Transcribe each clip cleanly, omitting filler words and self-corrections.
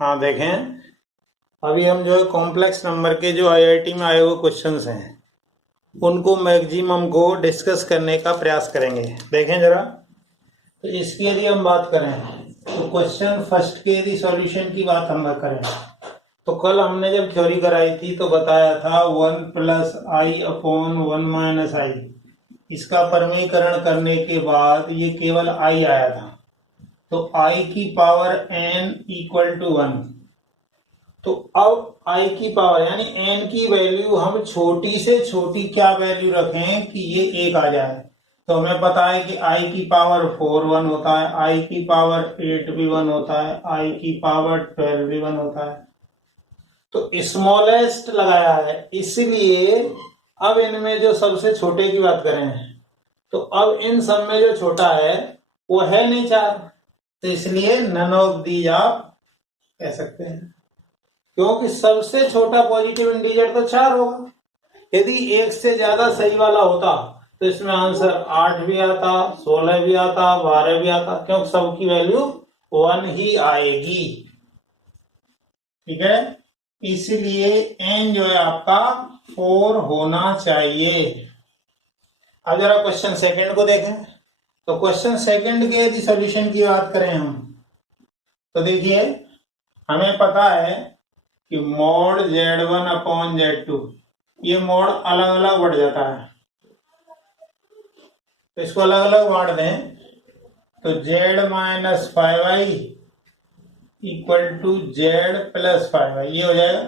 हाँ देखें, अभी हम जो है कॉम्प्लेक्स नंबर के जो आईआईटी में आए हुए क्वेश्चंस हैं उनको मैक्सिमम को डिस्कस करने का प्रयास करेंगे। देखें जरा, तो इसकी यदि हम बात करें तो क्वेश्चन फर्स्ट के यदि सॉल्यूशन की बात हम करें तो कल हमने जब थ्योरी कराई थी तो बताया था 1+i/1 - इसका परमीकरण करने के बाद ये केवल i आया था, तो i की पावर n = 1। तो अब i की पावर यानी n की वैल्यू हम छोटी से छोटी क्या वैल्यू रखें कि ये 1 आ जाए। तो हमें पता है कि i की पावर 4 1 होता है, i की पावर 8 भी 1 होता है, i की पावर 12 भी 1 होता है। तो स्मॉलेस्ट लगाया है, इसलिए अब इनमें जो सबसे छोटे की बात करें तो अब इन सब में जो छोटा है वो है नहीं 4, तो इसलिए नन ऑफ दीज आप कह सकते हैं, क्योंकि सबसे छोटा पॉजिटिव इंटीजर तो 4 होगा। यदि एक से ज्यादा सही वाला होता तो इसमें आंसर 8 भी आता, 16 भी आता, 12 भी आता, क्योंकि सबकी वैल्यू 1 ही आएगी। ठीक है, इसलिए n जो है आपका 4 होना चाहिए। अब जरा क्वेश्चन सेकंड को देखें, तो क्वेश्चन सेकंड के यदि सॉल्यूशन की बात करें हम तो देखिए, हमें पता है कि मॉड Z1/Z2 ये मॉड अलग अलग बढ़ जाता है, तो इसको अलग अलग बांट दें तो Z-5i = Z+5i ये हो जाएगा।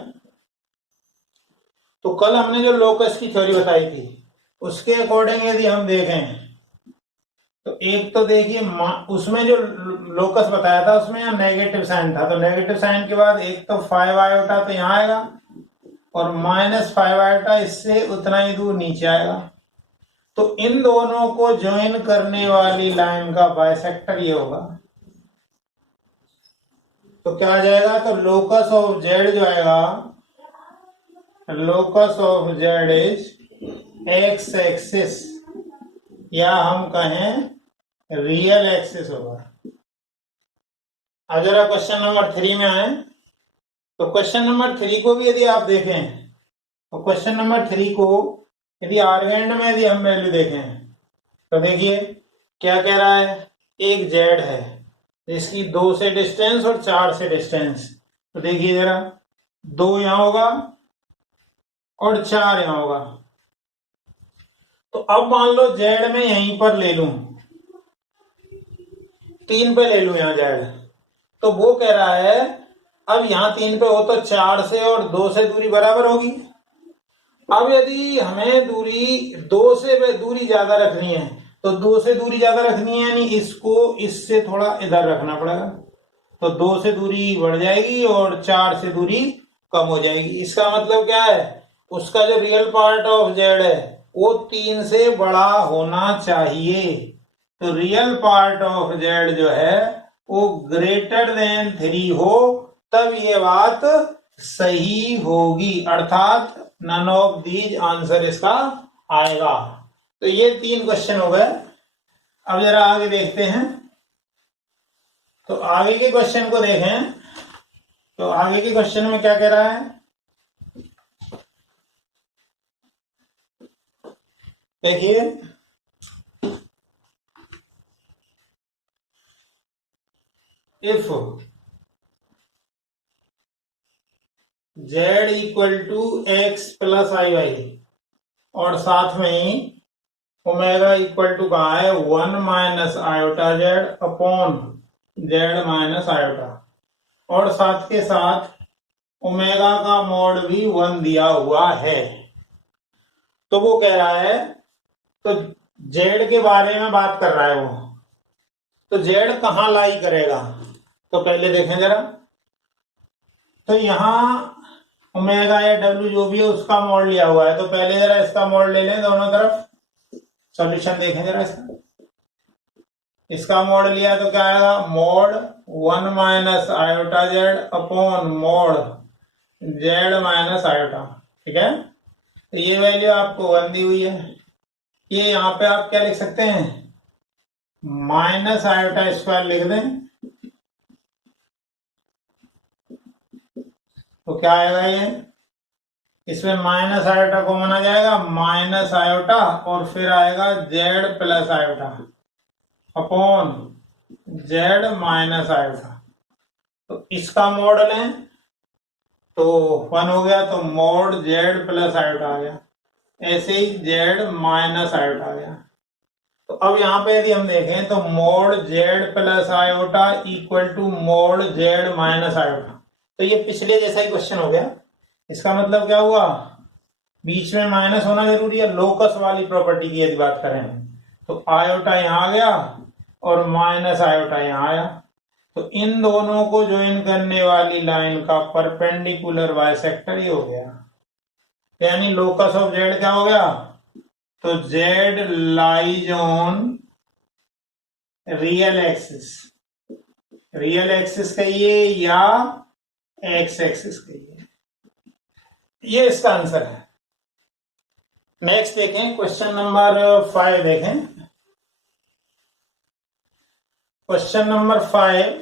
तो कल हमने जो लोकस की थ्योरी बताई थी उसके अकॉर्डिंग यदि हम देखें तो एक तो देखिए उसमें जो लोकस बताया था उसमें यहाँ नेगेटिव साइन था, तो नेगेटिव साइन के बाद एक तो 5 आयोटा तो यहाँ आएगा और -5 आयोटा इससे उतना ही दूर नीचे आएगा। तो इन दोनों को ज्वाइन करने वाली लाइन का बाइसेक्टर ये होगा, तो क्या आ जाएगा, तो लोकस ऑफ जेड जो आएगा, locus of Z is x axis या हम कहें रियल एक्सिस होगा। अब जरा क्वेश्चन नंबर 3 में आए, तो क्वेश्चन नंबर 3 को भी यदि आप देखें तो क्वेश्चन नंबर 3 को यदि आर्गेंड में यदि हम वैल्यू देखें तो देखिए क्या कह रहा है, एक जेड है जिसकी 2 से डिस्टेंस और 4 से डिस्टेंस, तो देखिए जरा 2 यहां होगा और 4 यहां होगा। तो अब मान लो जेड में यहीं पर ले लूं, 3 पे ले लूं यहां जेड, तो वो कह रहा है अब यहां 3 पे हो तो 4 से और 2 से दूरी बराबर होगी। अब यदि हमें दूरी 2 से दूरी ज्यादा रखनी है तो 2 से दूरी ज्यादा रखनी है यानी इसको इससे थोड़ा इधर रखना पड़ेगा, तो 2 से दूरी बढ़ जाएगी और 4 से दूरी कम हो जाएगी। इसका मतलब क्या है, उसका जो रियल पार्ट ऑफ जेड है वो 3 से बड़ा होना चाहिए, तो रियल पार्ट ऑफ जेड जो है वो ग्रेटर देन 3 हो तब ये बात सही होगी, अर्थात नन ऑफ दीज आंसर इसका आएगा। तो ये 3 क्वेश्चन हो गए। अब जरा आगे देखते हैं, तो आगे के क्वेश्चन को देखें, तो आगे के क्वेश्चन में क्या कह रहा है, देखिए इफ z = x+iy और साथ में ही ओमेगा इक्वल टू कहा है 1 - iota Z upon Z minus iota, और साथ के साथ ओमेगा का मॉड भी 1 दिया हुआ है। तो वो कह रहा है, तो जेड के बारे में बात कर रहा है वो, तो जेड कहां लाई करेगा, तो पहले देखें जरा, तो यहां ओमेगा या डब्ल्यू जो भी है उसका मॉड लिया हुआ है, तो पहले जरा इसका मॉड ले लें दोनों तरफ, सॉल्यूशन देखें जरा इसका मॉड लिया तो क्या आएगा, mod 1 - iota Z upon mod Z minus iota. ठीक है, तो ये वैल्यू आपको 1 दी हुई है, ये यहां पे आप क्या लिख सकते हैं, -आयोटा स्क्वायर लिख दें तो क्या आएगा ये, इसमें माइनस आयोटा कॉमन आ जाएगा, माइनस आयोटा और फिर आएगा Z plus iota upon Z minus iota. तो इसका मॉड लें तो 1 हो गया, तो मॉड जेड प्लस आयोटा आ गया, ऐसे ही जेड माइनस आयोटा आ गया। तो अब यहाँ पे यदि हम देखें तो mod Z plus iota equal to mod Z minus iota, तो ये पिछले जैसा ही क्वेश्चन हो गया। इसका मतलब क्या हुआ, बीच में माइनस होना जरूरी है, लोकस वाली प्रॉपर्टी की यदि बात करें तो आयोटा यहाँ आ गया और माइनस आयोटा यहाँ आया, तो इन दोनों को ज्वाइन करने वाली लाइन का परपेंडिकुलर बाइसेक्टर ये हो गया, यानी लोकस ऑफ जेड क्या हो गया, तो Z lies on real axis, real axis कहिए या एक्स एक्सिस कहिए, ये इसका आंसर है। नेक्स्ट देखें क्वेश्चन नंबर 5 देखें, क्वेश्चन नंबर 5।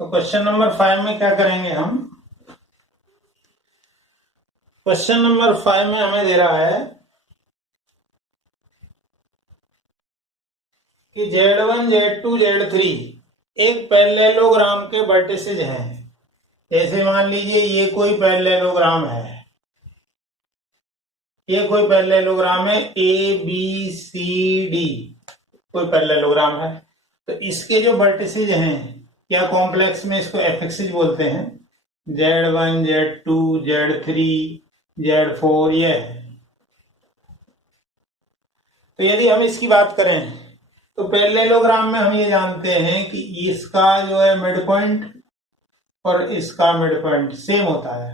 तो क्वेश्चन नंबर 5 में क्या करेंगे हम, क्वेश्चन नंबर 5 में हमें दे रहा है कि Z1 Z2 Z3 एक पैरेललोग्राम के वर्टिसेज हैं। जैसे मान लीजिए ये कोई पैरेललोग्राम है, ये कोई पैरेललोग्राम है ABCD, कोई पैरेललोग्राम है, तो इसके जो वर्टिसेज हैं या कॉम्प्लेक्स में इसको एफेक्सेज बोलते हैं, Z1 Z2 Z3 Z4 ये है। तो यदि हम इसकी बात करें तो पैरेललोग्राम में हम ये जानते हैं कि इसका जो है मिड पॉइंट और इसका मिड पॉइंट सेम होता है।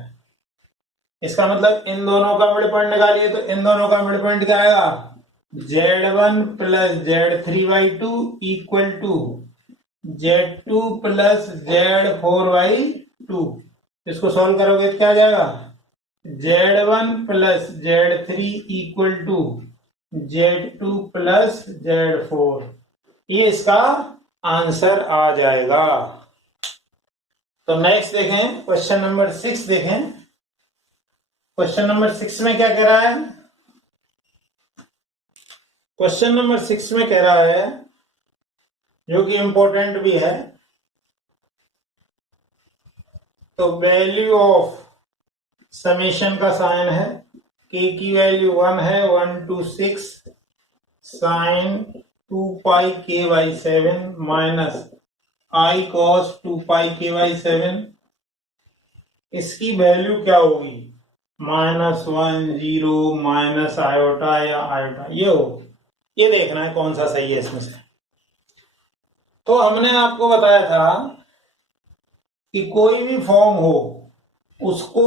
इसका मतलब इन दोनों का मिड पॉइंट निकालिए तो इन दोनों का मिड पॉइंट क्या आएगा, Z1 plus Z3/2 equal to Z2 plus Z4/2। इसको सॉल्व करोगे तो क्या आ जाएगा, Z1 plus Z3 equal to Z2 plus Z4, ये इसका आंसर आ जाएगा। तो नेक्स्ट देखें क्वेश्चन नंबर 6 देखें, क्वेश्चन नंबर 6 में क्या कह रहा है, क्वेश्चन नंबर 6 में कह रहा है जो कि इंपॉर्टेंट भी है, तो वैल्यू ऑफ समेशन का साइन है, k की वैल्यू 1 है 1 to 6 sine 2 pi k/7 minus i cos 2 pi k/7, इसकी वैल्यू क्या होगी, -1 0 माइनस आयोटा या आयोटा, ये हो, ये देखना है कौन सा सही है इसमें से। तो हमने आपको बताया था कि कोई भी फॉर्म हो उसको,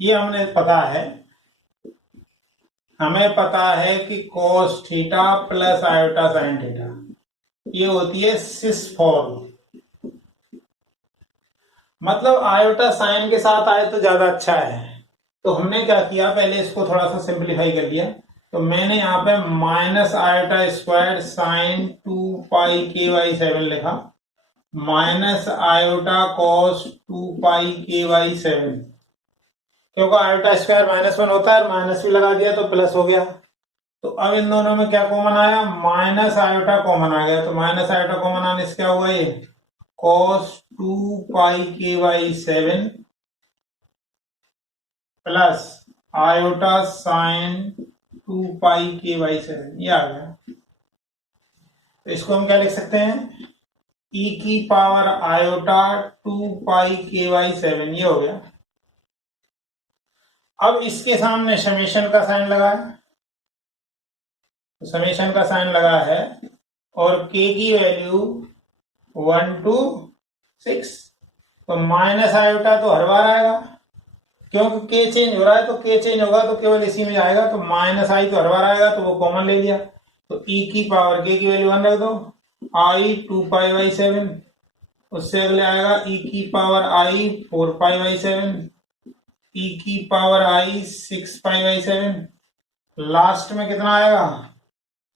ये हमें पता है, हमें पता है कि cos theta plus iota sine theta ये होती है सिस फॉर्म, मतलब आयोटा साइन के साथ आए तो ज्यादा अच्छा है। तो हमने क्या किया, पहले इसको थोड़ा सा सिंप्लीफाई कर लिया, तो मैंने यहाँ पे माइनस आयोटा स्क्वायर साइन 2 पाई k/7 लिखा, माइनस आयोटा कॉस 2 पाई k/7, क्योंकि आयोटा स्क्वायर -1 होता है, माइनस भी लगा दिया तो प्लस हो गया। तो अब इन दोनों में क्या कॉमन आया, माइनस आयोटा कॉमन आ गया, तो माइनस आयोटा कॉमन आने से क्या हुआ, ये cos 2 पाई k/7 प्लस आयोटा साइन 2 पाई k/7, ये आ गया। तो इसको हम क्या लिख सकते हैं, e की पावर आयोटा 2 पाई k/7, ये हो गया। अब इसके सामने समेशन का साइन लगा है, तो समेशन का साइन लगा है और k की वैल्यू 1 to 6, तो माइनस आयोटा तो हर बार आएगा, क्योंकि k चेंज हो रहा है, तो k चेंज होगा तो केवल इसी में आएगा, तो माइनस आई तो हर बार आएगा, तो वो कॉमन ले लिया, तो e की पावर k की वैल्यू 1 रख दो, i 2 पाई/7, उससे अगले आएगा e की पावर i 4 पाई/7, e की पावर i 6 पाई/7, लास्ट में कितना आएगा,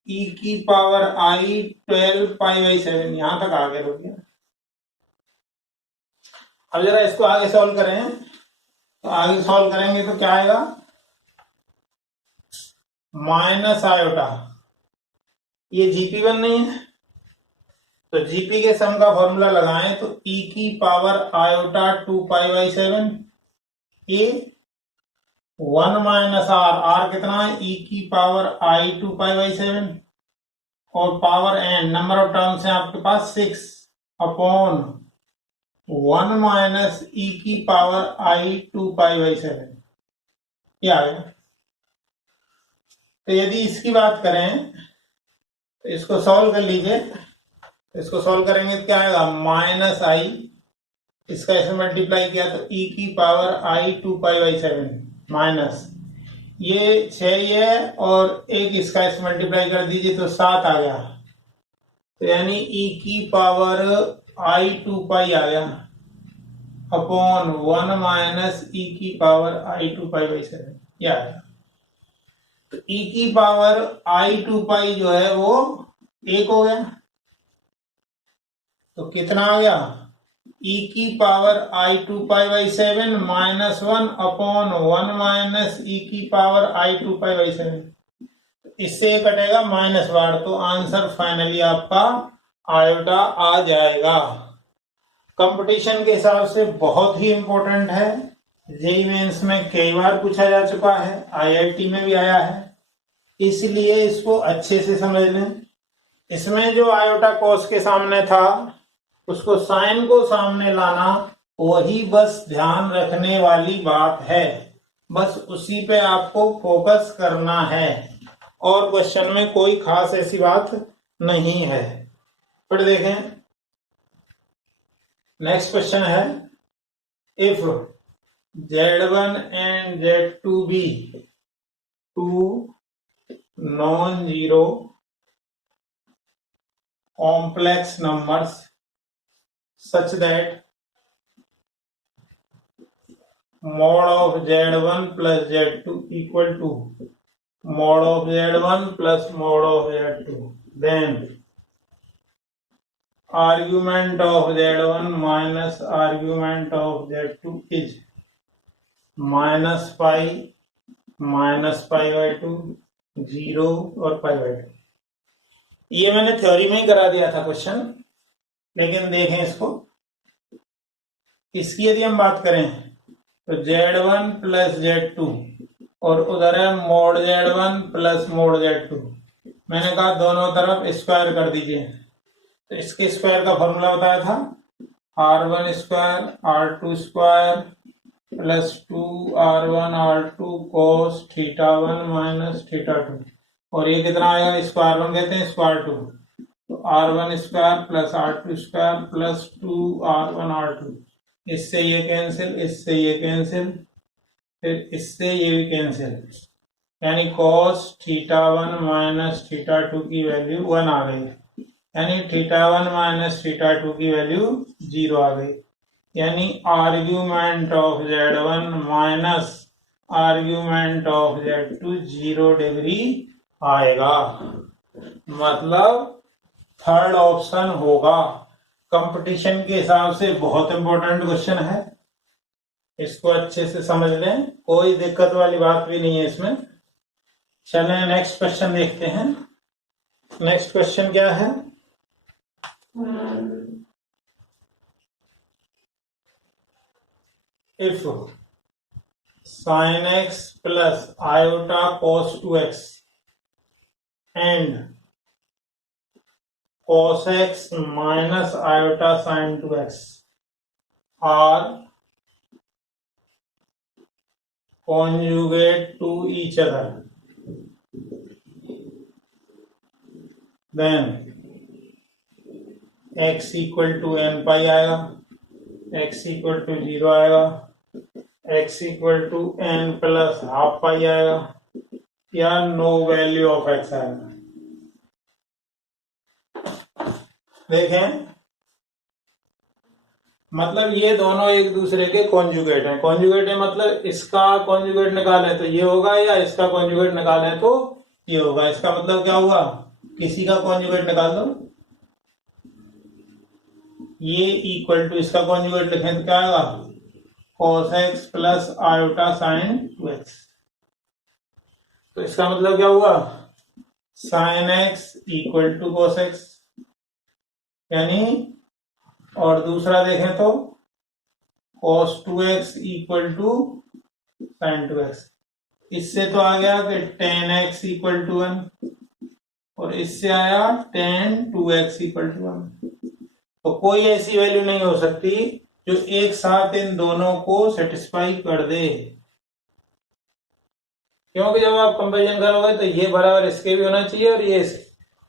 e की पावर i 12 पाई/7, यहां तक आगे रुक गया। अब जरा इसको आगे सॉल्व करें, तो आगे सॉल्व करेंगे तो क्या आएगा, माइनस आयोटा, ये जीपी1 नहीं है, तो जीपी के सम का फॉर्मूला लगाएं तो ई की पावर आयोटा 2π/7, ये 1 माइनस आर, आर कितना है, ई की पावर आई 2π/7, और power N, number of terms है आपके पास 6 अपॉन 1 माइनस ई की पावर आई 2π/7, ये आ गया। तो यदि इसकी बात करें तो इसको सॉल्व कर लीजिए, इसको सॉल्व करेंगे तो क्या आएगा, माइनस आई, इसका ऐसे मल्टीप्लाई किया तो ई की पावर आई 2π/7 माइनस ये 6 है और एक इसका ऐसे मल्टीप्लाई कर दीजिए तो 7 आ गया, तो यानी ई की पावर आई 2π आ गया अपॉन 1 माइनस ई की पावर आई 2π/7, ये आ गया। तो ई की पावर आई 2π जो है वो 1 हो गया, तो कितना आ गया, ई की power I 2π/7 minus 1 upon 1 minus ई की पावर आई 2π/7, इससे ये कटेगा माइनस बार, तो आंसर फाइनली आपका आयोटा आ जाएगा। कंपटीशन के हिसाब से बहुत ही इंपॉर्टेंट है, जेईई मेंस में कई बार पूछा जा चुका है, आईआईटी में भी आया है, इसलिए इसको अच्छे से समझ लें। इसमें जो आयोटा कोस के सामने था उसको साइन को सामने लाना, वही बस ध्यान रखने वाली बात है, बस उसी पे आपको फोकस करना है, और क्वेश्चन में कोई खास ऐसी बात नहीं है। फिर देखें नेक्स्ट क्वेश्चन है, if Z1 and Z2 be two non-zero complex numbers such that mod of Z1 plus Z2 equal to mod of Z1 plus mod of Z2, then argument of Z1 minus argument of Z2 is -π, -π/2, 0 और π/2। ये मैंने theory में ही करा दिया था question, लेकिन देखें इसको, इसकी यदि हम बात करें तो Z1 प्लस Z2 और उधर है mode Z1 plus mode Z2, मैंने कहा दोनों तरफ स्क्वायर कर दीजिए, तो इसके स्क्वायर का फॉर्मूला बताया था R1 square R2 square plus 2R1 R2 cos θ1 minus θ2, और ये कितना आएगा, स्क्वायर 1 कहते हैं स्क्वायर 2, तो R1 square plus R2 square plus 2R1 R2, इससे ये कैंसिल, इससे ये कैंसिल, फिर इससे ये भी कैंसिल, यानी cos θ1 माइनस θ2 की वैल्यू 1 आ गई, यानी θ1 माइनस θ2 की वैल्यू 0 आ गई, यानी argument of Z1 minus argument of Z2 0 degree आएगा, मतलब थर्ड ऑप्शन होगा। कंपटीशन के हिसाब से बहुत इंपॉर्टेंट क्वेश्चन है, इसको अच्छे से समझ लें, कोई दिक्कत वाली बात भी नहीं है इसमें। चलें नेक्स्ट क्वेश्चन देखते हैं। नेक्स्ट क्वेश्चन क्या है, if sin x plus iota cos 2x and cos x minus iota sin 2x are conjugate to each other, then x equal to n pi आएगा, x equal to 0 आएगा, x equal to n plus half पाई आएगा, या no value of x आएगा। देखें, मतलब ये दोनों एक दूसरे के कॉन्जुगेट हैं। कॉन्जुगेट है मतलब इसका कॉन्जुगेट निकाले तो ये होगा, या इसका कॉन्जुगेट निकाले तो ये होगा। इसका मतलब क्या हुआ, किसी का कॉन्जुगेट निकाल दो, ये इक्वल टू, इसका कॉन्जुगेट लिखें तो क्या आएगा, cos x plus iota sine 2x। तो इसका मतलब क्या हुआ, sine x equal to cos x, यानी, और दूसरा देखें तो cos 2x equal to sign 2x। इससे तो आ गया कि tan x इक्वल टू 1, और इससे आया tan 2x इक्वल टू 1। तो कोई ऐसी वैल्यू नहीं हो सकती जो एक साथ इन दोनों को सेटिस्फाई कर दे, क्योंकि जब आप कंपेरिजन करोगे तो ये बराबर इसके भी होना चाहिए और ये इसके।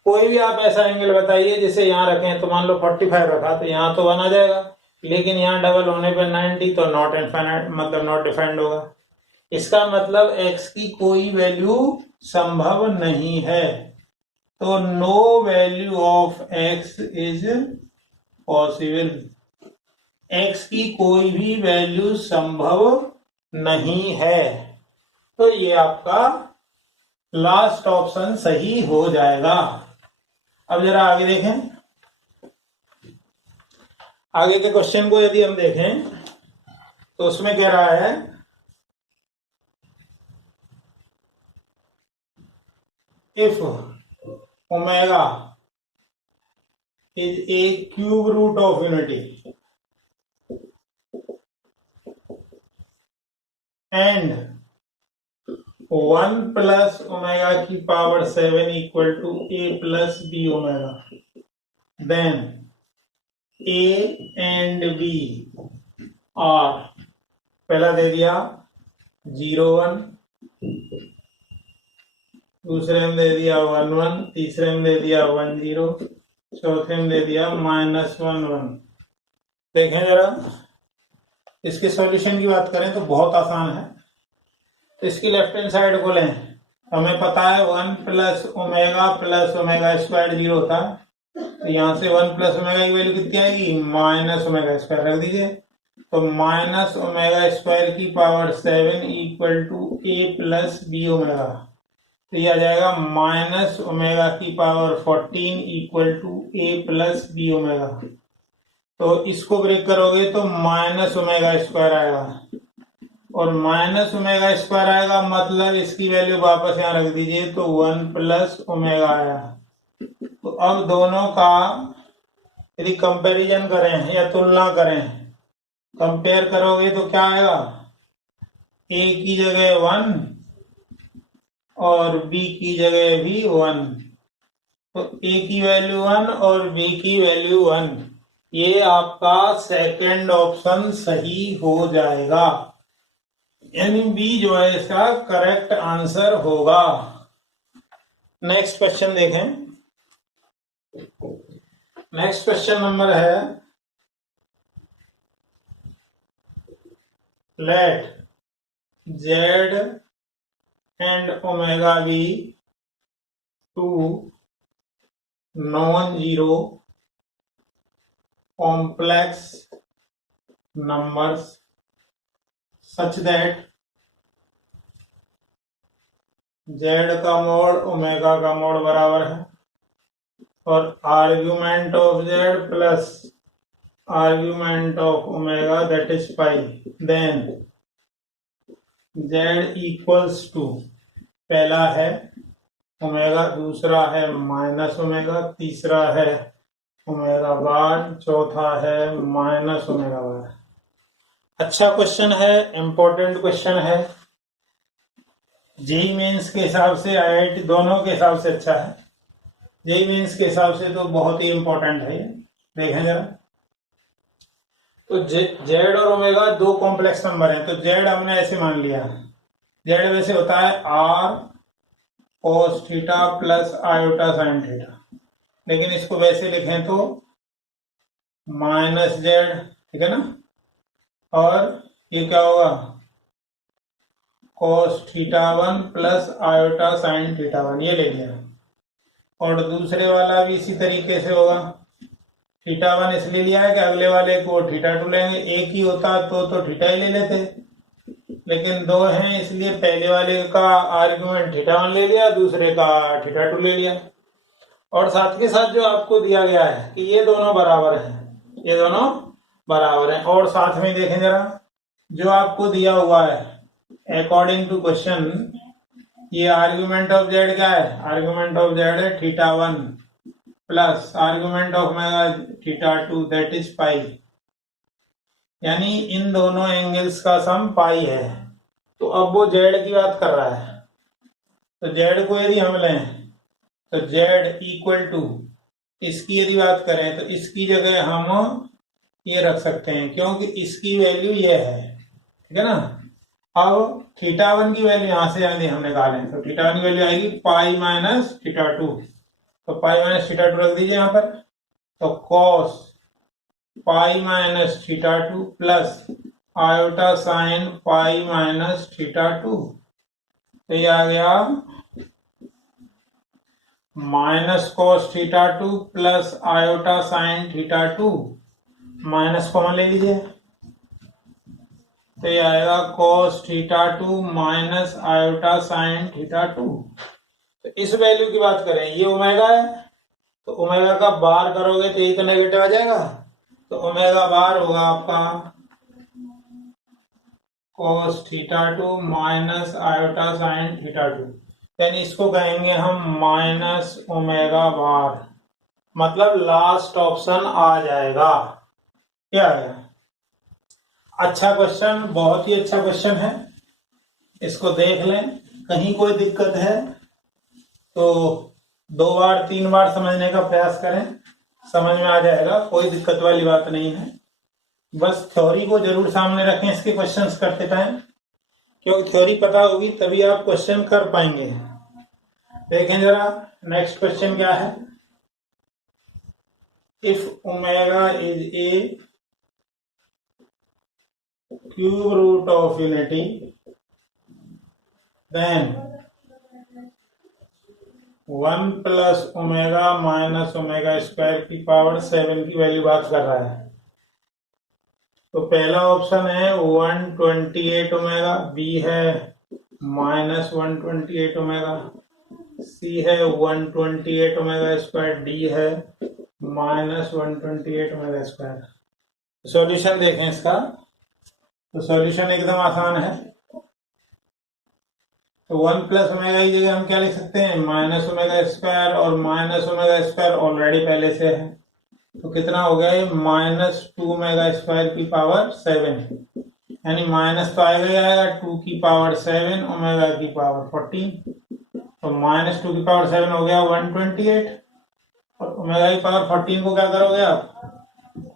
कोई भी आप ऐसा एंगल बताइए जिसे यहाँ रखें, तो मान लो 45 रखा तो यहाँ तो 1 आ जाएगा, लेकिन यहाँ डबल होने पे 90, तो नॉट इनफाइनाइट, मतलब नॉट डिफाइंड होगा। इसका मतलब x की कोई वैल्यू संभव नहीं है। तो no value of x is possible, x की कोई भी वैल्यू संभव नहीं है। तो ये आपका लास्ट ऑप्शन सही हो जाएगा। अब जरा आगे देखें, आगे के क्वेश्चन को यदि हम देखें तो उसमें कह रहा है if omega is a cube root of unity and 1 plus omega की power 7 equal to a plus b omega, then a and b are, पहला दे दिया 0 1, दूसरे में दे दिया 1 1, तीसरे में दे दिया 1 0, चौथे में दे दिया -1 1। देखें जरा, इसके सॉल्यूशन की बात करें तो बहुत आसान है। तो इसकी लेफ्ट हैंड साइड को लें, हमें पता है 1 प्लस ओमेगा स्क्वायर 0 होता है, तो यहाँ से 1 प्लस ओमेगा की वैल्यू कितनी आएगी, माइनस ओमेगा स्क्वायर रख दीजिए। तो माइनस ओमेगा स्क्वायर की power 7 equal to A plus B omega, तो ये आ जाएगा माइनस ओमेगा की power 14 equal to A plus B omega. तो इसको ब्रेक करोगे तो माइनस ओमेगा स्क्वायर आएगा, और माइनस ओमेगा स्क्वायर आएगा, मतलब इसकी वैल्यू वापस यहाँ रख दीजिए, तो 1 प्लस ओमेगा आया। तो अब दोनों का यदि कंपैरिजन करें या तुलना करें, कंपेयर करोगे तो क्या आएगा, ए की जगह 1 और बी की जगह भी 1, तो ए की वैल्यू 1 और बी की वैल्यू 1, ये आपका सेकंड ऑप्शन सही हो जाएगा, यानी बी जो है इसका करेक्ट आंसर होगा। नेक्स्ट क्वेश्चन देखें, नेक्स्ट क्वेश्चन नंबर है, let Z and omega be two non zero complex numbers such that Z का मोड ओमेगा का मोड बराबर है, और argument of Z plus argument of omega that is pi, then Z equals to, पहला है omega, दूसरा है minus omega, तीसरा है ओमेगा बार, चौथा है माइनस ओमेगा बार। अच्छा क्वेश्चन है, इंपॉर्टेंट क्वेश्चन है, जेईई मेंस के हिसाब से, आईआईटी दोनों के हिसाब से अच्छा है, जेईई मेंस के हिसाब से तो बहुत ही इंपॉर्टेंट है ये। देखें जरा, तो जेड और ओमेगा दो कॉम्प्लेक्स नंबर हैं, तो जेड हमने ऐसे मान लिया, जेड वैसे होता है R cos theta plus iota sine theta, लेकिन इसको वैसे लिखें तो माइनस जेड, ठीक है ना, और ये क्या होगा, cos theta 1 plus iota sine theta 1, ये ले लिया। और दूसरे वाला भी इसी तरीके से होगा, थीटा 1 इसलिए लिया है कि अगले वाले को थीटा 2 लेंगे, एक ही होता तो थीटा ही ले लेते, लेकिन दो हैं इसलिए पहले वाले का आर्गुमेंट थीटा 1 ले लिया, दूसरे का थीटा 2 ले लिया। और साथ के साथ जो आपको दिया गया है कि ये दोनों बराबर हैं, ये दोनों बराबर हैं। और साथ में देखें जरा, जो आपको दिया हुआ है अकॉर्डिंग टू क्वेश्चन, ये आर्ग्यूमेंट ऑफ जेड क्या है? आर्ग्यूमेंट ऑफ जेड है θ1 plus argument of omega θ2 that is pi, यानी इन दोनों एंगल्स का सम पाई है। तो अब वो जेड की बात कर रहा है, तो जेड को यदि हम लें तो जेड इक्वल टू, इसकी यदि बात करें तो इसकी जगह हम ये रख सकते हैं, क्योंकि इसकी वैल्यू ये है, ठीक है ना। अब θ1 की वैल्यू यहां से यदि हम निकालें तो θ1 की वैल्यू आएगी पाई माइनस θ2, तो पाई माइनस θ2 रख दीजिए यहां पर, तो cos pi minus θ2 plus iota sine pi minus θ2, तो ये आ गया minus cos θ2 plus iota sine θ2, minus common ले लीजिए, तो ये आएगा cos θ2 माइनस आयोटा साइन θ2। तो इस वैल्यू की बात करें, ये ओमेगा है, तो ओमेगा का बार करोगे तो ये तो नेगेटिव आ जाएगा, तो ओमेगा बार होगा आपका cos θ2 माइनस आयोटा साइन θ2, यानी इसको कहेंगे हम माइनस ओमेगा बार, मतलब लास्ट ऑप्शन आ जाएगा। क्या आएगा? अच्छा क्वेश्चन, बहुत ही अच्छा क्वेश्चन है, इसको देख लें। कहीं कोई दिक्कत है तो 2 बार 3 बार समझने का प्रयास करें, समझ में आ जाएगा, कोई दिक्कत वाली बात नहीं है। बस थ्योरी को जरूर सामने रखें इसके क्वेश्चंस करते टाइम, क्योंकि थ्योरी पता होगी तभी आप क्वेश्चन कर पाएंगे। देखें जरा नेक्स्ट क्वेश्चन क्या है। If omega is a cube root of unity, then 1 plus omega minus omega square की पावर 7 की वैल्यू बात कर रहा है। तो पहला ऑप्शन है 128 ओमेगा, बी है माइनस 128 ओमेगा, सी है 128 ओमेगा स्क्वायर, डी है माइनस 128 ओमेगा स्क्वायर। सॉल्यूशन देखें इसका, तो सॉल्यूशन एकदम आसान है। तो 1 प्लस ओमेगा की जगह हम क्या लिख सकते हैं? माइनस ओमेगा स्क्वायर, और माइनस ओमेगा स्क्वायर ऑलरेडी पहले से है, तो कितना हो गया ये? माइनस 2 ओमेगा स्क्वायर की पावर 7, यानी माइनस तो आएगा ही आएगा, 2 की पावर 7 ओमेगा की पावर 14, तो माइनस 2 की पावर 7 हो गया 128, और ओमेगा की पावर 14 को क्या करोगे आप?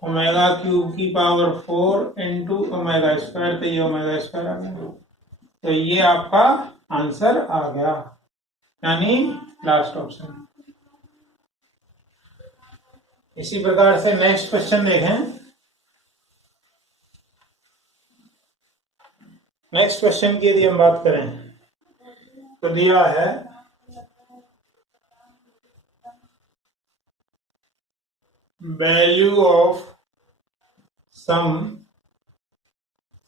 ओमेगा क्यूब की पावर 4 इंटू ओमेगा स्क्वायर, तो ये ओमेगा स्क्वायर आ गया, तो ये आपका आंसर आ गया, यानी लास्ट ऑप्शन। इसी प्रकार से नेक्स्ट क्वेश्चन देखें। नेक्स्ट क्वेश्चन की यदि हम बात करें तो दिया है value of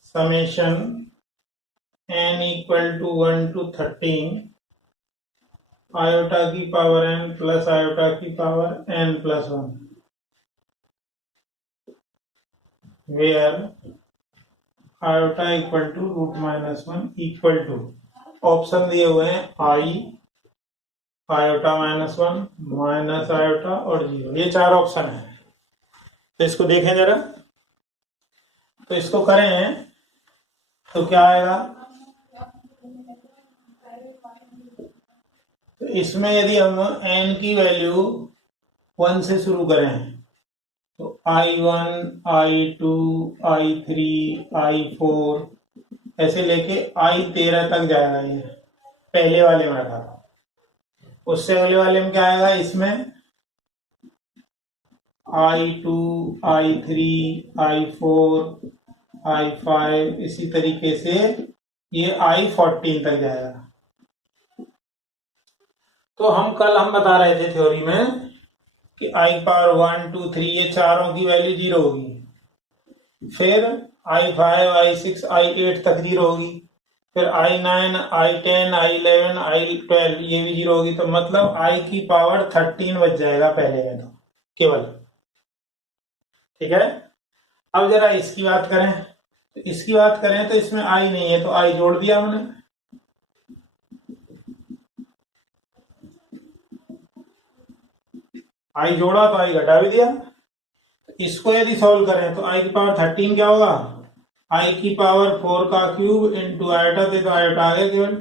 summation n equal to 1 to 13 iota की पावर n प्लस आयोटा की power n plus 1, where iota equal to root minus 1 equal to, option दिए हुए हैं i, iota minus 1, minus iota और 0, ये 4 ऑप्शन है। तो इसको देखें जरा, तो इसको करें तो क्या आएगा? तो इसमें यदि हम n की वैल्यू 1 से शुरू करें तो i1, i2, i3, i4 ऐसे लेके i13 तक जाएगा। ये पहले वाले में था, उससे अगले वाले में क्या आएगा? इसमें i2, i3, i4, i5, इसी तरीके से ये i14 तक जाएगा। तो हम बता रहे थे थ्योरी में कि i पावर 1, 2, 3 ये चारों की वैल्यू 0 होगी, फिर i5, i6, i8 तक 0 होगी, फिर i9, i10, i11, i12 ये भी 0 होगी, तो मतलब i की पावर 13 बच जाएगा पहले में तो केवल। ठीक है। अब जरा इसकी बात करें, तो इसकी बात करें तो इसमें आई नहीं है, तो आई जोड़ दिया हमने, आई जोड़ा तो आई घटा भी दिया। इसको यदि सॉल्व करें तो आई की पावर 13 क्या होगा, आई की पावर 4 का क्यूब इंटू आयोटा थे, तो आयोटा आ गया केवल।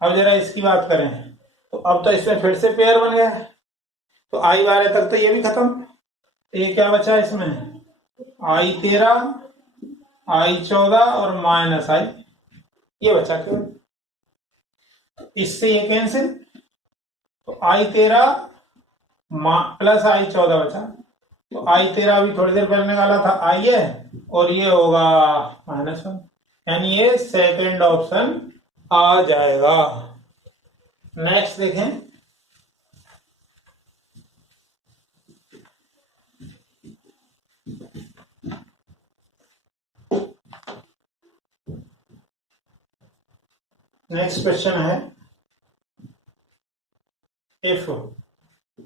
अब जरा इसकी बात करें तो अब तो इसमें फिर से पेयर बन गया, तो आई 12 तक तो ये भी खत्म। ये क्या बचा इसमें, आई 13, आई 14 और माइनस आई, ये बचा केवल। इससे ये कैंसिल, तो आई 13 प्लस आई 14 बचा, तो आई 13 अभी थोड़ी देर पहले निकाला था आई है, और ये होगा -1, यानी ये सेकंड ऑप्शन आ जाएगा। नेक्स्ट देखें, नेक्स्ट क्वेश्चन है, if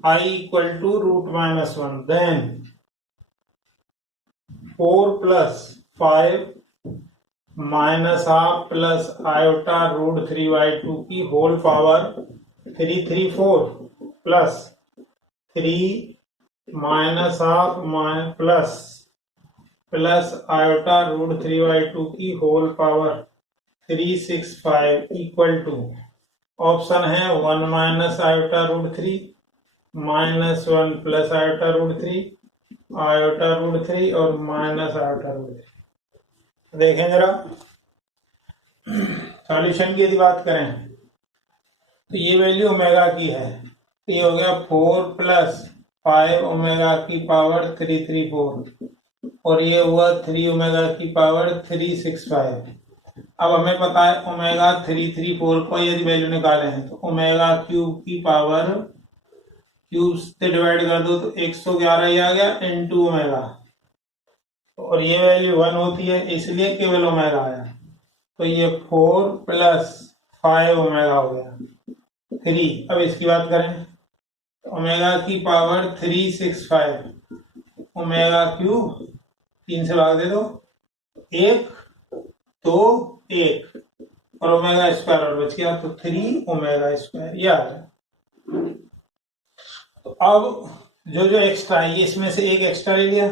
I equal to √-1, then 4 plus 5 minus half plus iota √3/2 की whole power 334 plus 3 minus half plus iota √3/2 की whole power 365 equal to, option है 1 minus iota √3, -1 plus iota √3, iota √3 और minus iota √3। देखें जरा solution की यदि बात करें तो ये वैल्यू ओमेगा की है, तो ये हो गया 4 प्लस 5 ओमेगा की पावर 334 और ये हुआ 3 ओमेगा की पावर 365। अब हमें पता है ओमेगा 334 को यदि वैल्यू निकाले हैं तो ओमेगा क्यूब की पावर क्यूब से डिवाइड कर दो तो 111 ही आ गया इनटू ओमेगा, और ये वैल्यू 1 होती है इसलिए केवल ओमेगा आया, तो ये 4 प्लस 5 ओमेगा हो गया 3। अब इसकी बात करें तो ओमेगा की पावर 365, ओमेगा क्यूब 3 से भाग दे दो, 1 तो 1 और ओमेगा स्क्वायर और बच गया, तो 3 ओमेगा स्क्वायर ये आ गया। तो अब जो जो एक्स्ट्रा है, इसमें से एक एक्स्ट्रा ले लिया,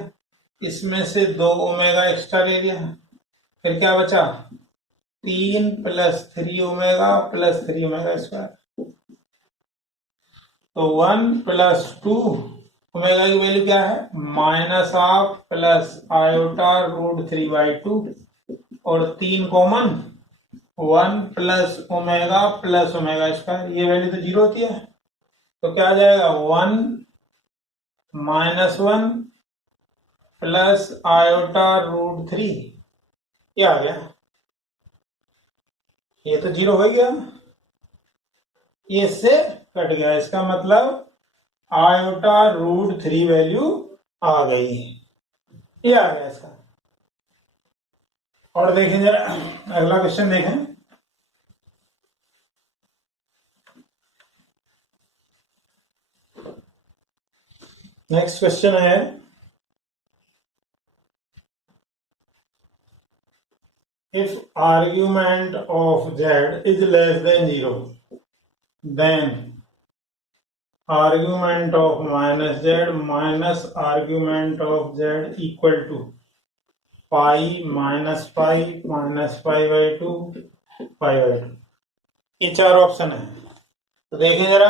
इसमें से 2 ओमेगा एक्स्ट्रा ले लिया, फिर क्या बचा 3 plus 3 omega plus 3 omega square, तो 1 प्लस 2 ओमेगा की वैल्यू क्या है -1/2 प्लस आयोटा √3/2 और 3 common 1 plus omega plus omega square, ये वैल्यू तो 0 होती है, तो क्या आ जाएगा 1 -1 प्लस आयोटा √3, ये आ गया, ये तो 0 हो गया, ये इससे कट गया, इसका मतलब आयोटा √3 वैल्यू आ गई, ये आ गया इसका। और देखें जरा अगला क्वेश्चन देखें, नेक्स्ट क्वेश्चन है, if argument of z is less than 0 then argument of -z minus argument of z equal to pi minus pi minus pi/2 pi/2, ये 4 ऑप्शन है। तो देखें जरा,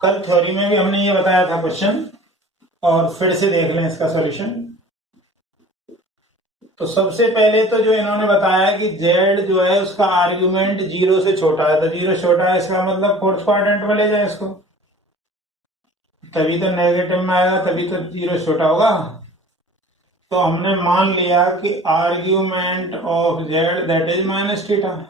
कल थ्योरी में भी हमने ये बताया था क्वेश्चन, और फिर से देख लें इसका सॉल्यूशन। तो सबसे पहले तो जो इन्होंने बताया कि z जो है उसका आर्ग्यूमेंट 0 से छोटा है, तो 0 छोटा है इसका मतलब फोर्थ क्वाड्रेंट में ले जाए इसको, तभी तो नेगेटिव में आएगा, तभी तो 0 छोटा होगा। तो हमने मान लिया कि argument of z that is -θ।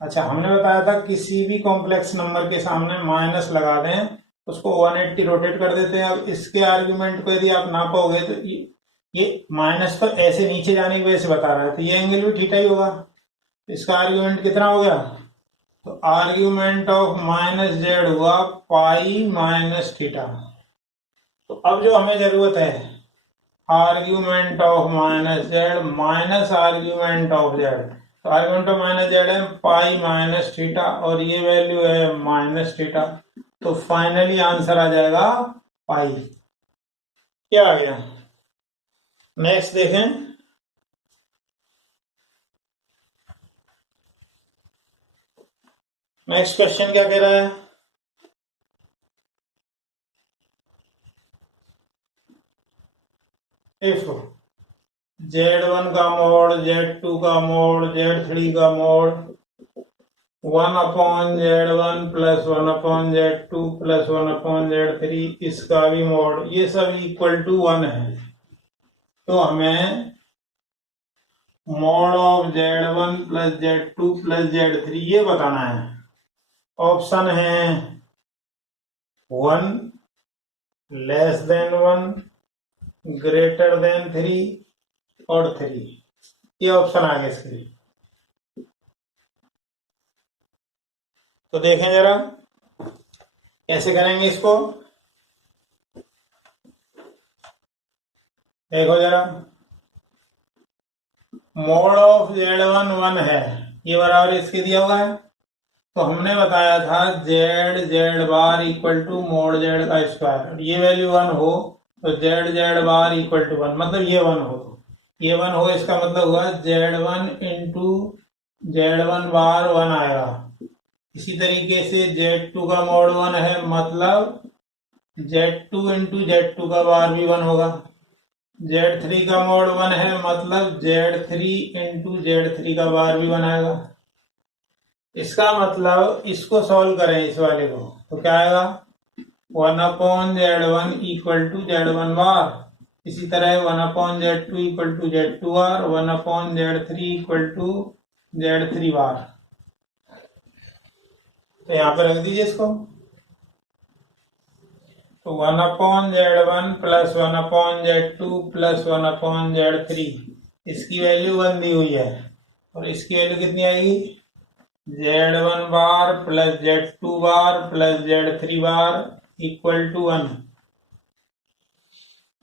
अच्छा, हमने बताया था किसी भी कॉम्प्लेक्स नंबर के सामने माइनस लगा दें उसको 180 रोटेट कर देते हैं। अब इसके आर्ग्यूमेंट को यदि आप नापोगे तो ये माइनस तो ऐसे नीचे जाने की वजह से बता रहा है, तो ये एंगल भी थीटा ही होगा। इसका आर्ग्यूमेंट कितना हो गया, तो आर्ग्यूमेंट ऑफ -z हुआ पाई -θ। तो अब जो हमें जरूरत है argument of minus Z minus argument of Z, तो आर्ग्यूमेंट ऑफ माइनस जेड है पाई माइनस थीटा और ये वैल्यू है माइनस थीटा, तो फाइनली आंसर आ जाएगा पाई। क्या आ गया? नेक्स्ट देखें। नेक्स्ट क्वेश्चन क्या कह रहा है? इफ Z1 का मोड, Z2 का मोड, Z3 का mode 1/Z1 plus 1/Z2 plus 1/Z3 इसका भी मोड, ये सब इक्वल टू 1 है, तो हमें mode of Z1 plus Z2 plus Z3 ये बताना है। ऑप्शन है 1, लेस देन 1, ग्रेटर देन 3 और 3, ये ऑप्शन आ गया इसके लिए। तो देखें जरा कैसे करेंगे इसको। देखो जरा, मोड ऑफ Z1 1 है, ये बराबर इसके दिया हुआ है, तो हमने बताया था Z bar equal to mod Z का स्क्वायर, ये वैल्यू 1 हो तो Z बार इक्वल टू 1, मतलब ये 1 हो, ये 1 हो, इसका मतलब हुआ Z1 इंटू Z1 बार 1 आएगा। इसी तरीके से Z2 का मोड 1 है, मतलब Z2 इंटू Z2 का बार भी 1 होगा। Z3 का मोड 1 है, मतलब Z3 इंटू Z3 का बार भी 1 आएगा। इसका मतलब इसको सॉल्व करें इस वाले को, तो क्या आएगा 1/Z1 इक्वल टू Z1 बार, इसी तरह 1/Z2 equal to Z2 bar, 1/Z3 equal to Z3 bar. तो यहाँ पे रख दीजिए इसको, तो 1/Z1 plus 1/Z2 plus 1/Z3, इसकी वैल्यू 1 दी हुई है, और इसकी वैल्यू कितनी आएगी Z1 bar plus Z2 bar plus Z3 bar equal to 1।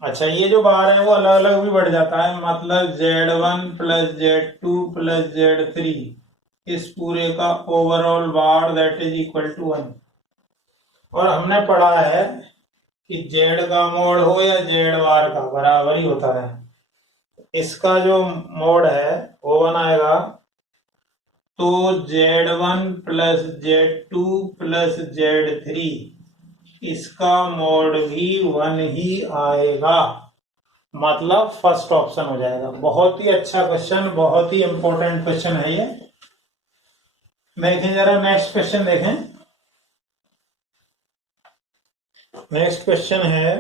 अच्छा, ये जो बार है वो अलग अलग भी बढ़ जाता है, मतलब Z1 plus Z2 plus Z3 इस पूरे का overall bar that is equal to 1। और हमने पढ़ा है कि Z का मोड हो या Z बार का बराबर ही होता है, इसका जो मोड है वो 1 आएगा, तो Z1 plus Z2 plus Z3 इसका मोड भी 1 ही आएगा, मतलब फर्स्ट ऑप्शन हो जाएगा। बहुत ही अच्छा क्वेश्चन, बहुत ही इंपॉर्टेंट क्वेश्चन है ये। देखें जरा नेक्स्ट क्वेश्चन देखें। नेक्स्ट क्वेश्चन है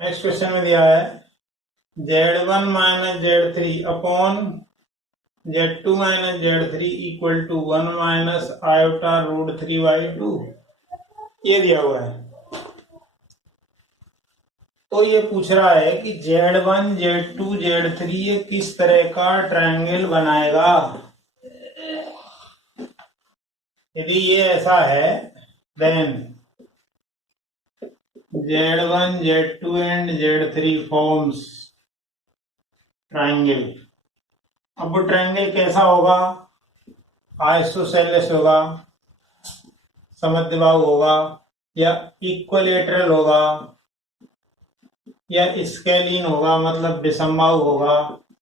नेक्स्ट क्वेश्चन में दिया है Z1 minus Z3 upon Z2 minus Z3 equal to 1 minus iota root 3/2, ये दिया हुआ है। तो ये पूछ रहा है कि Z1 Z2 Z3 ये किस तरह का ट्रायंगल बनाएगा। यदि ये ऐसा है then Z1 Z2 and Z3 forms triangle. अब वो ट्रायंगल कैसा होगा? आइसोसेलेस होगा, समद्विबाहु होगा, या इक्विलैटरल होगा, या स्केलिन होगा मतलब विषमबाहु होगा,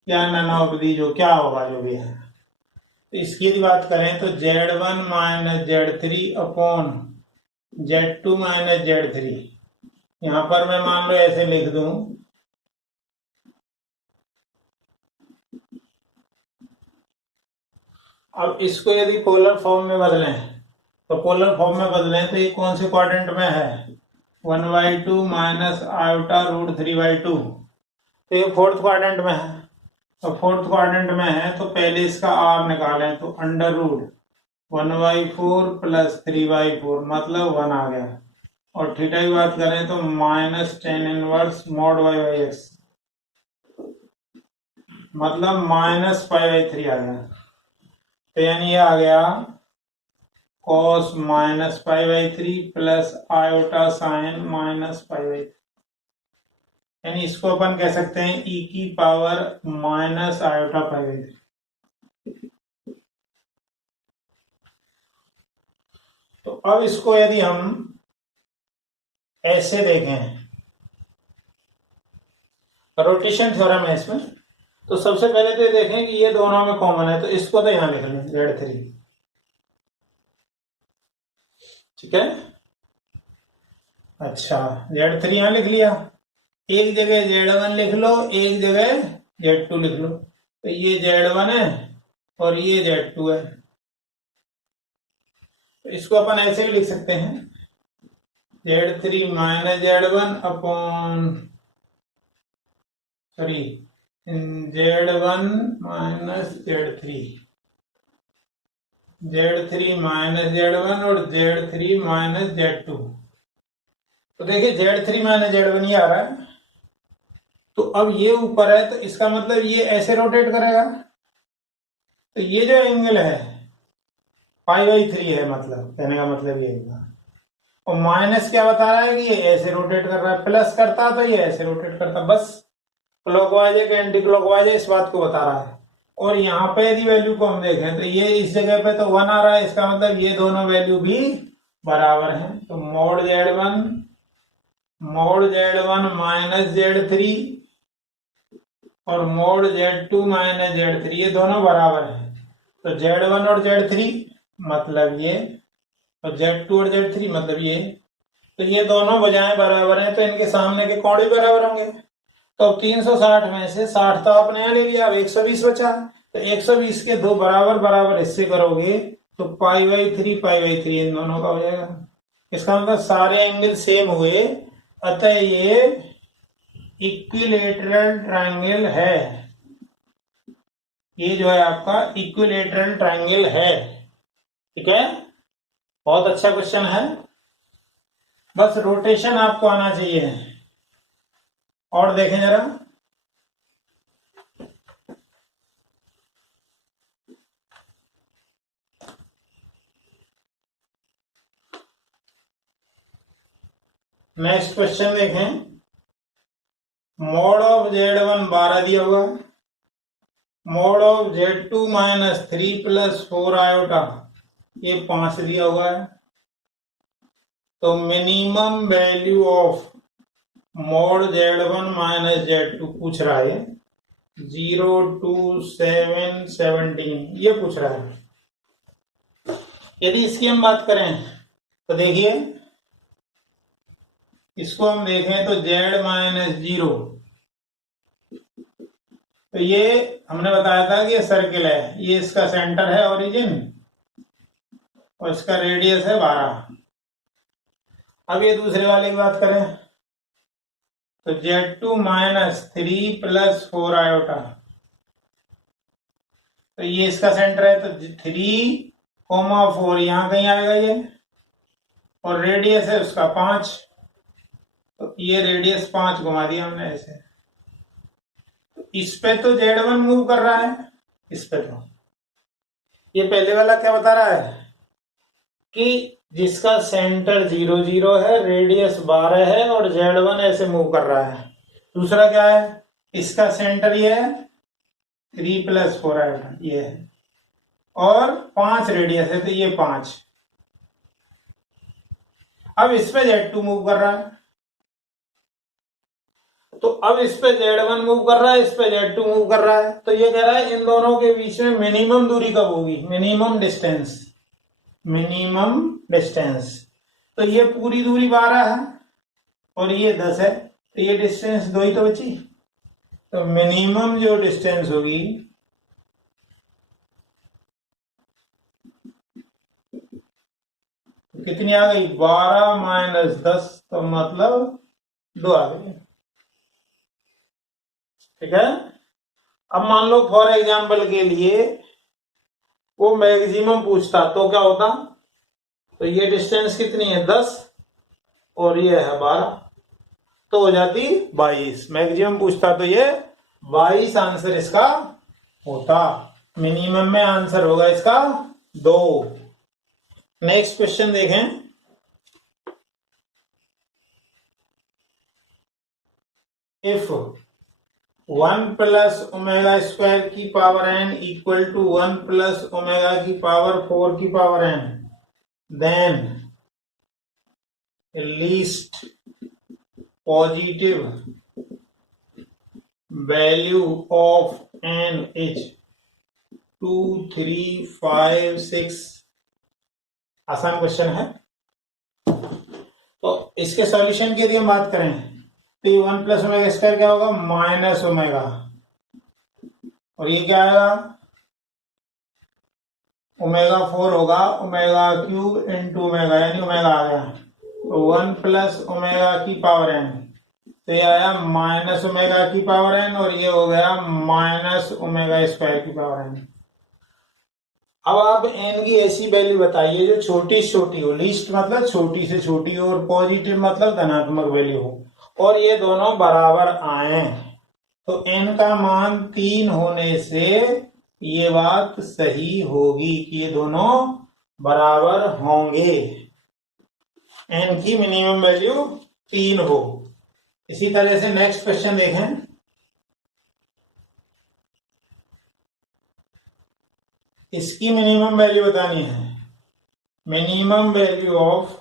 या ननोपदी, जो क्या होगा जो भी है। तो इसकी यदि बात करें तो Z1 minus Z3 upon Z2 minus Z3, यहां पर मैं मान लो ऐसे लिख दूं, अब इसको यदि पोलर फॉर्म में बदलें, तो पोलर फॉर्म में बदलें तो ये कौन से क्वाड्रेंट में है 1/2 माइनस आयोटा रूट 3/2, तो ये फोर्थ क्वाड्रेंट में है। तो फोर्थ क्वाड्रेंट में है तो पहले इसका आर निकालें, तो अंडर रूट 1/4 प्लस 3/4 मतलब 1 आ गया। और थीटा की बात करें तो -tan इनवर्स mod y/x, मतलब -π/3 आ गया। तो यानी ये आ गया cos -π/3 प्लस आयोटा साइन -π/3। यानी इसको अपन कह सकते हैं e की पावर माइनस आयोटा π/3। तो अब इसको यदि हम ऐसे देखें, रोटेशन थ्योरम है इसमें, तो सबसे पहले तो देखें कि ये दोनों में कॉमन है, तो इसको तो यहां लिख लें Z3, ठीक है। अच्छा, Z3 यहां लिख लिया, एक जगह Z1 लिख लो, एक जगह Z2 लिख लो। तो ये Z1 है और ये Z2 है। तो इसको अपन ऐसे भी लिख सकते हैं, Z3 minus Z1 upon Z1 minus Z3, Z3 minus Z1 और Z3 माइनस Z2। तो देखिए Z3 माइनस Z1 ये आ रहा है, तो अब ये ऊपर है, तो इसका मतलब ये ऐसे रोटेट करेगा। तो ये जो एंगल है π/3 है, मतलब कहने का मतलब ये है। और माइनस क्या बता रहा है कि ये ऐसे रोटेट कर रहा है, प्लस करता तो ये ऐसे रोटेट करता। बस क्लॉकवाइज है कि एंटी क्लॉकवाइज है, इस बात को बता रहा है। और यहाँ पे यदि वैल्यू को हम देखें तो ये इस जगह पे तो 1 आ रहा है, इसका मतलब ये दोनों वैल्यू भी बराबर हैं। तो मोड Z1 माइनस Z3 और मोड Z2 माइनस Z3 ये दोनों बराबर हैं। तो Z1 और Z3 मतलब ये, और Z2 और Z3 मतलब ये। तो ये दोनों भुजाएं बराबर हैं, तो इनके सामने के कोण भी बराबर होंगे। तो 360 में से 60 तो आपने यहाँ ले लिया, अब 120 बचा। तो 120 के दो बराबर बराबर हिस्से करोगे तो π/3 इन दोनों का हो जाएगा। इसका मतलब सारे एंगल सेम हुए, अतः ये इक्विलैटरल ट्रायंगल है। ये जो है आपका इक्विलैटरल ट्रायंगल है, ठीक है। बहुत अच्छा क्वेश्चन है, बस रोटेशन आपको आना चाहिए। और देखें जरा, नेक्स्ट क्वेश्चन देखें। मोड ऑफ Z1 12 दिया हुआ, mode of Z2 minus 3 plus 4 iota ये 5 दिया हुआ है। तो minimum value of mode Z1 minus Z2 पूछ रहा है, 0 2 7 17 ये पूछ रहा है। यदि इसकी हम बात करें तो देखिए, इसको हम देखें तो Z माइनस 0, तो ये हमने बताया था कि ये सर्किल है, ये इसका सेंटर है ओरिजिन और इसका रेडियस है 12। अब ये दूसरे वाले की बात करें तो Z2 माइनस 3 प्लस 4 आयोटा, तो ये इसका सेंटर है, तो 3,4 यहां कहीं आएगा ये, और रेडियस है उसका 5, तो ये रेडियस 5 घुमा दिया हमने ऐसे। तो इस पे तो Z1 मूव कर रहा है, इस पे तो ये पहले वाला क्या बता रहा है कि जिसका सेंटर 0 0 है, रेडियस 12 है और Z1 ऐसे मूव कर रहा है। दूसरा क्या है, इसका सेंटर ये है 3 प्लस 4 आयोटा ये है, और 5 रेडियस है, तो ये 5। अब इस पे Z2 मूव कर रहा है, तो अब इस पे Z1 मूव कर रहा है, इस पे Z2 मूव कर रहा है। तो ये कह रहा है इन दोनों के बीच में मिनिमम दूरी कब होगी, मिनिमम डिस्टेंस। तो ये पूरी दूरी 12 है और ये 10 है, तो ये डिस्टेंस 2 ही तो बची। तो मिनिमम जो डिस्टेंस होगी तो कितनी आ गई, 12 माइनस 10, तो मतलब 2 आ गई, ठीक है। अब मान लो फॉर एग्जाम्पल के लिए वो मैक्सिमम पूछता तो क्या होता, तो ये डिस्टेंस कितनी है 10 और ये है 12, तो हो जाती 22। मैक्सिमम पूछता तो ये 22 आंसर इसका होता। मिनिमम में आंसर होगा इसका 2। नेक्स्ट क्वेश्चन देखें। इफ 1 प्लस ओमेगा स्क्वायर की power n equal to 1 plus omega की पावर 4 की power n, then least positive value of n is 2, 3, 5, 6। आसान क्वेश्चन है। तो इसके सॉल्यूशन की यदि हम बात करें तो ये 1 प्लस ओमेगा स्क्वायर क्या होगा, माइनस ओमेगा, और ये क्या आएगा, ओमेगा 4 होगा, ओमेगा क्यूब इंटू ओमेगा, यानी ओमेगा आ गया। तो 1 प्लस ओमेगा की पावर n, तो ये आया माइनस ओमेगा की पावर n, और ये हो गया माइनस ओमेगा स्क्वायर की पावर n। अब आप n की ऐसी वैल्यू बताइए जो छोटी से छोटी हो, लीस्ट मतलब छोटी से छोटी हो, और पॉजिटिव मतलब धनात्मक वैल्यू हो, और ये दोनों बराबर आए। तो n का मान 3 होने से ये बात सही होगी कि ये दोनों बराबर होंगे, n की मिनिमम वैल्यू 3 हो। इसी तरह से नेक्स्ट क्वेश्चन देखें। इसकी मिनिमम वैल्यू बतानी है। Minimum value of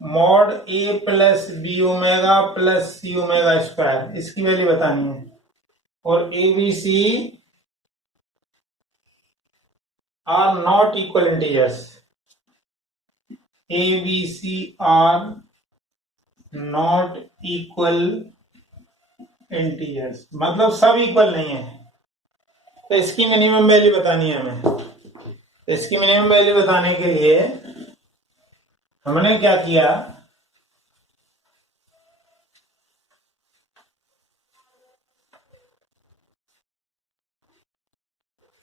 mod a plus B omega plus C omega square, इसकी वैल्यू बतानी है। और A B C are not equal integers, A B C are not equal integers, मतलब सब इक्वल नहीं है। तो इसकी मिनिमम वैल्यू बतानी है हमें। तो इसकी मिनिमम वैल्यू बताने के लिए हमने क्या किया,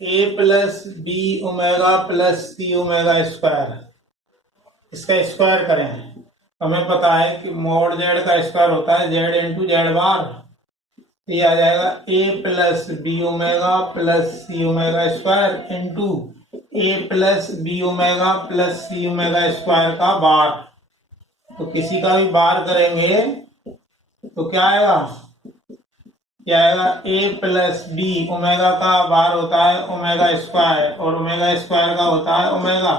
ए plus B omega plus C omega square, इसका स्क्वायर करें। हमें पता है कि मॉड जेड का स्क्वायर होता है जेड इंटू जेड बार। तो ये आ जाएगा ए plus B omega plus C omega square into ए plus B omega plus C omega square का बार। तो किसी का भी बार करेंगे तो क्या आएगा, क्या आएगा, ए प्लस बी, ओमेगा का बार होता है ओमेगा स्क्वायर, और ओमेगा स्क्वायर का होता है ओमेगा।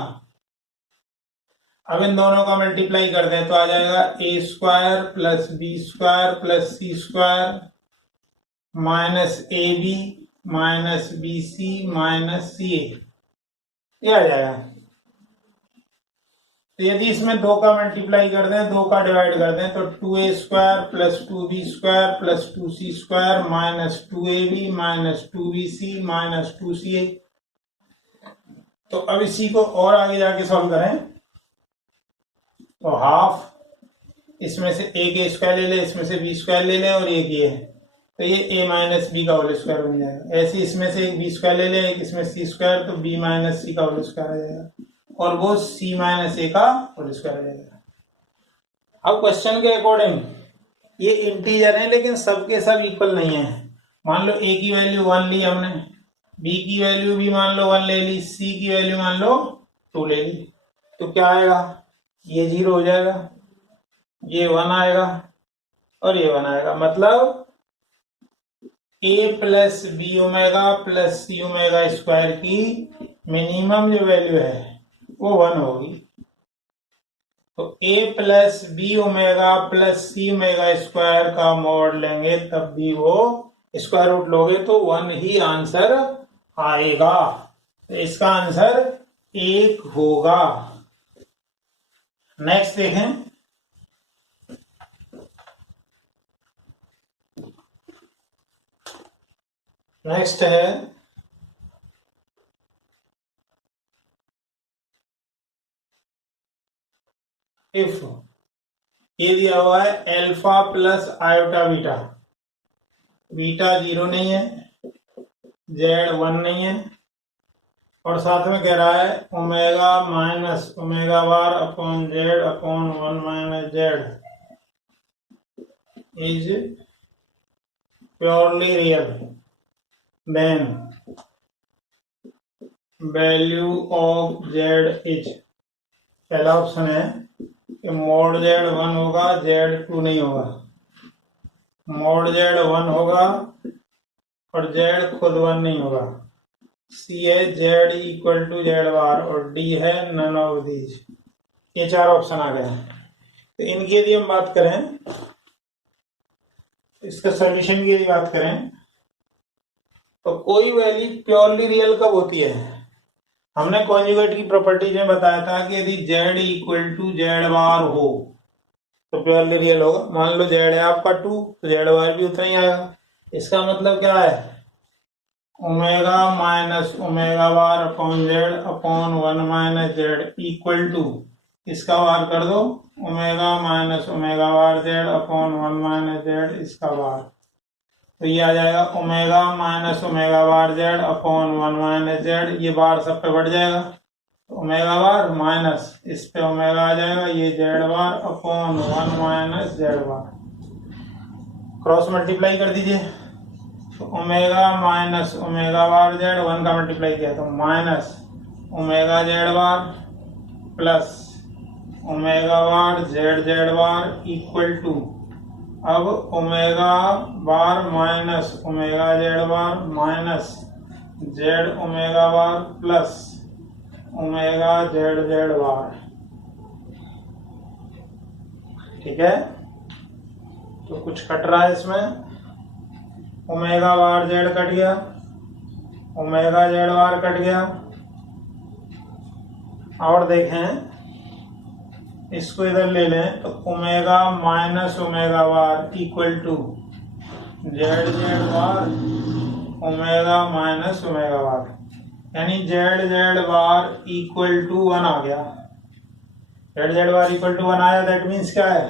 अब इन दोनों का मल्टीप्लाई कर दें तो आ जाएगा A square plus B square plus C square minus A B minus B C minus C A, ये आ जाएगा। तो यदि इसमें 2 का मल्टीप्लाई कर दें, 2 का डिवाइड कर दें, तो 2a square plus 2b square plus 2c square minus 2ab minus 2bc minus 2ca। तो अब इसी को और आगे जाके सॉल्व करें तो हाफ, इसमें से a के स्क्वायर ले लें, इसमें से b स्क्वायर ले लें, और एक ये है, तो ये a माइनस बी का होल स्क्वायर बन जाएगा। ऐसे इसमें से एक b स्क्वायर ले लें, एक इसमें c स्क्वायर, तो b माइनस सी का होल स्क्वायर आ जाएगा, और वो c माइनस ए का होल स्क्वायर आ जाएगा। अब क्वेश्चन के अकॉर्डिंग ये इंटीजर है लेकिन सबके सब इक्वल नहीं है। मान लो a की वैल्यू 1 ली हमने, b की वैल्यू भी मान लो 1 ले ली, c की वैल्यू मान लो 2 ले ली, तो क्या आएगा, ये 0 हो जाएगा, ये 1 आएगा, और ये 1 आएगा। मतलब a plus B omega plus C omega square की मिनिमम जो वैल्यू है वो 1 होगी। तो a plus B omega plus C omega square का मॉड लेंगे तब भी वो स्क्वायर रूट लोगे तो 1 ही आंसर आएगा। तो इसका आंसर 1 होगा। नेक्स्ट देखें। नेक्स्ट है इफ ये दिया हुआ है alpha plus iota beta, beta 0 नहीं है, जेड 1 नहीं है, और साथ में कह रहा है omega minus omega bar upon Z upon 1 minus Z is purely real then value of Z is, पहला ऑप्शन है कि मोड जेड 1 होगा, जेड 2 नहीं होगा, मोड जेड 1 होगा और जेड खुद 1 नहीं होगा। सी है जेड इक्वल टू जेड बार और डी है नन ऑफ दीज। ये चार ऑप्शन आ गए हैं। तो इनकी यदि हम बात करें, इसका सॉल्यूशन की यदि बात करें, तो कोई वैल्यू प्योरली रियल कब होती है? हमने कॉन्जुगेट की प्रॉपर्टीज में बताया था कि यदि जेड इक्वल टू जेड बार हो तो प्योरली रियल होगा। मान लो जेड है आपका 2 तो जेड बार भी उतना ही आएगा। इसका मतलब क्या है? Omega minus omega bar upon Z upon 1 minus Z equal to, इसका बार कर दो, omega minus omega bar Z upon 1 minus Z इसका बार। तो ये आ जाएगा omega minus omega bar Z upon 1 minus Z, ये बार सब पे बढ़ जाएगा, तो ओमेगा बार माइनस इस पे ओमेगा आ जाएगा, ये Z bar upon 1 minus Z bar, cross multiply कर दीजिए। तो omega minus omega bar Z 1 का मल्टीप्लाई किया तो minus omega Z bar plus omega bar Z Z bar equal to, अब omega bar minus omega Z bar minus Z omega bar plus omega Z Z bar. ठीक है, तो कुछ cut रहा है इसमें, ओमेगा बार जेड कट गया, omega Z बार cut गया, और देखें इसको इधर ले लें तो omega minus omega bar equal to Z Z bar omega minus omega bar, यानी Z Z bar equal to 1 आ गया। Z Z bar equal to 1 आया, दैट मीन्स क्या है?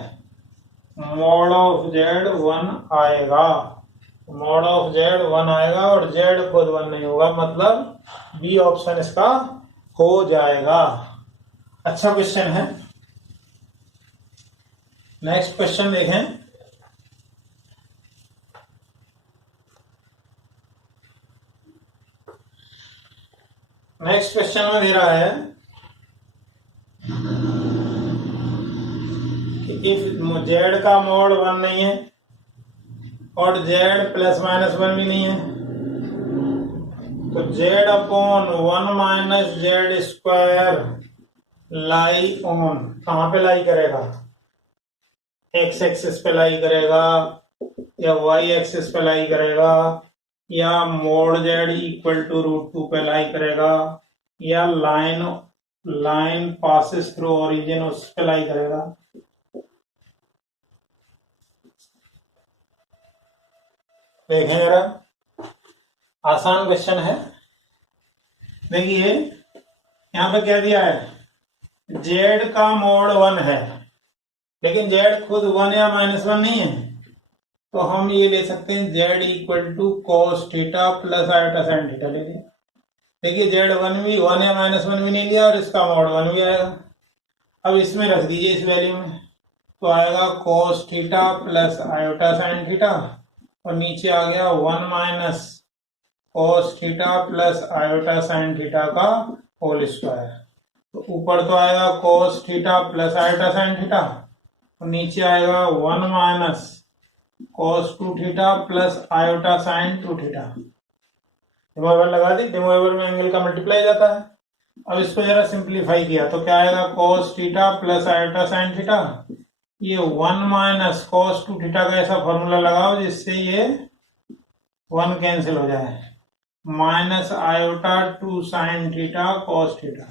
मॉड ऑफ जेड 1 आएगा, मॉड ऑफ जेड 1 आएगा और Z खुद 1 नहीं होगा, मतलब बी ऑप्शन इसका हो जाएगा। अच्छा क्वेश्चन है। नेक्स्ट क्वेश्चन देखें। नेक्स्ट क्वेश्चन में दे रहा है कि इफ जेड का मॉड 1 नहीं है और जेड प्लस माइनस 1 भी नहीं है, तो Z upon 1 minus Z square lie on, कहां पे लाई करेगा? एक्स एक्सिस पे लाई करेगा या वाई एक्सिस पे लाई करेगा या मोड जेड इक्वल टू √2 पे लाई करेगा या लाइन पासिस थ्रू ओरिजिन उस पे लाई करेगा? देखें जरा, आसान क्वेश्चन है। देखिए यहां पे क्या दिया है, जेड का मोड 1 है लेकिन जेड खुद 1 या -1 नहीं है, तो हम ये ले सकते हैं Z equal to cos theta plus iota sine theta ले लिया। देखिए जेड 1 भी 1 या -1 भी नहीं लिया और इसका मॉड 1 भी आएगा। अब इसमें रख दीजिए इस वैल्यू में, तो आएगा cos theta plus iota sine theta और नीचे आ गया 1 minus cos theta plus iota sine theta का होल स्क्वायर। तो ऊपर तो आएगा cos theta plus iota sine theta और नीचे आएगा 1 minus cos 2 theta plus iota sine 2 theta. De Moivre लगा दी, डिमोइवर में एंगल का मल्टीप्लाई जाता है। अब इसको जरा सिंप्लीफाई किया तो क्या आएगा, cos theta plus iota sine theta, ये 1 माइनस कॉस 2 थीटा का ऐसा फॉर्मूला लगाओ जिससे ये 1 कैंसिल हो जाए, minus iota 2 sine theta cos theta,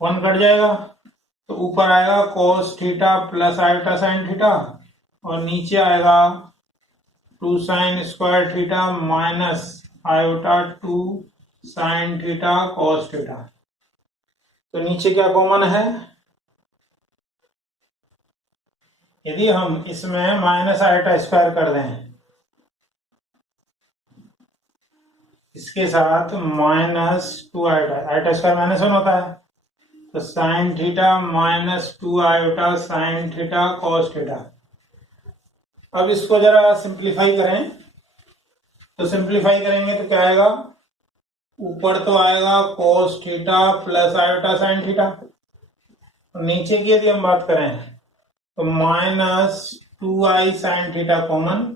1 cut जाएगा तो ऊपर आएगा cos theta plus iota sine theta और नीचे आएगा 2 sine square theta minus iota 2 sine theta cos theta. तो नीचे क्या कॉमन है, यदि हम इसमें माइनस आयोटा स्क्वायर कर दें, इसके साथ -2 आयोटा स्क्वायर -1 होता है, तो sine theta -2 iota sine theta cos theta. अब इसको जरा सिंप्लीफाई करें तो सिंप्लीफाई करेंगे तो क्या आएगा, ऊपर तो आएगा cos theta plus iota sine theta, और नीचे की यदि हम बात करें तो minus 2i sine theta common,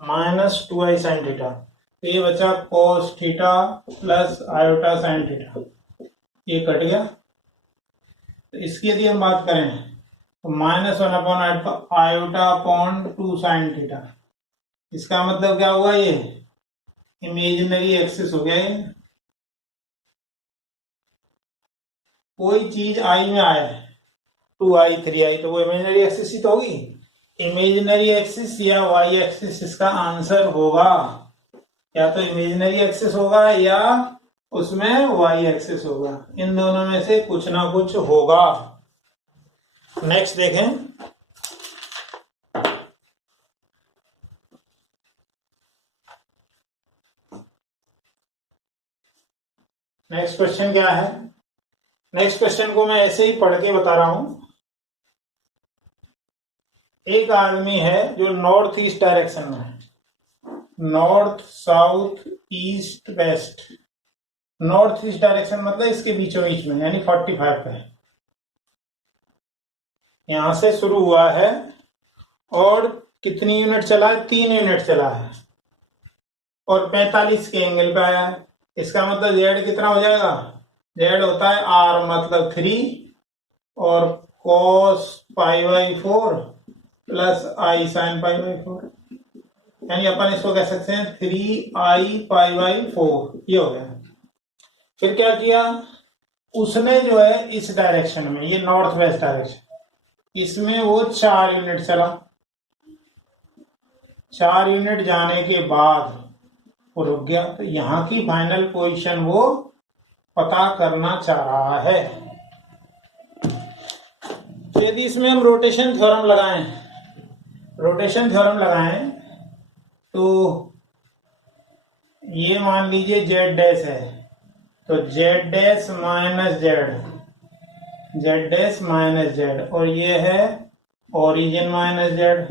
minus 2i sine theta, तो ये बचा cos theta plus iota sine theta, ये कट गया। तो इसकी यदि हम बात करें तो -1/8 आयोटा अपॉन 2 साइन थीटा, इसका मतलब क्या हुआ, ये इमेजिनरी एक्सिस हो गया। ये कोई चीज आई में आए 2i 3i तो वो इमेजिनरी एक्सिस ही तो होगी, इमेजिनरी एक्सिस या वाई एक्सिस इसका आंसर होगा, या तो इमेजिनरी एक्सिस होगा या उसमें वाई एक्सिस होगा, इन दोनों में से कुछ ना कुछ होगा। नेक्स्ट देखें, नेक्स्ट क्वेश्चन क्या है। नेक्स्ट क्वेश्चन को मैं ऐसे ही पढ़ के बता रहा हूं। एक आदमी है जो नॉर्थ ईस्ट डायरेक्शन में है, north south east west, north east direction मतलब इसके बीचों बीच में, यानी 45 पे यहां से शुरू हुआ है और कितनी यूनिट चला है, 3 यूनिट चला है और 45 के एंगल पे आया है। इसका मतलब जेड कितना हो जाएगा, जेड होता है आर मतलब 3 और cos π/4 प्लस आई साइन π/4, यानी अपन इसको कह सकते हैं 3i π/4, ये हो गया। फिर क्या किया उसने, जो है इस डायरेक्शन में, ये नॉर्थ वेस्ट डायरेक्शन, इसमें वो 4 यूनिट चला, 4 यूनिट जाने के बाद वो रुक गया। तो यहाँ की फाइनल पोजीशन वो पता करना चाह रहा है। तो यदि इसमें हम रोटेशन थ्योरम लगाएं, रोटेशन थ्योरम लगाएं तो ये मान लीजिए जेड डैश है, तो Z dash minus Z, Z dash minus Z, और ये है ओरिजिन माइनस जेड।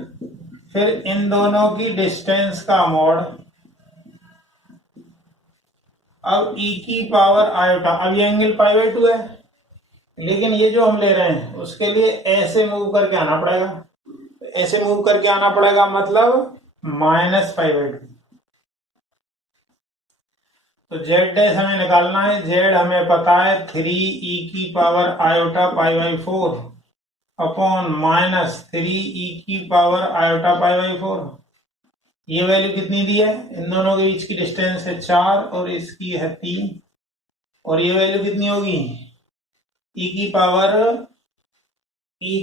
फिर इन दोनों की डिस्टेंस का मॉड, अब e की पावर आयोटा, अब ये एंगल π/2 है, लेकिन ये जो हम ले रहे हैं उसके लिए ऐसे मूव करके आना पड़ेगा, ऐसे मूव करके आना पड़ेगा मतलब -π/2। तो जेड डैश हमें निकालना है, जेड हमें पता है 3e की पावर आयोटा π/4 अपॉन -3e की पावर आयोटा π/4। ये वैल्यू कितनी दी है, इन दोनों के बीच की डिस्टेंस है 4 और इसकी है 3, और ये वैल्यू कितनी होगी, e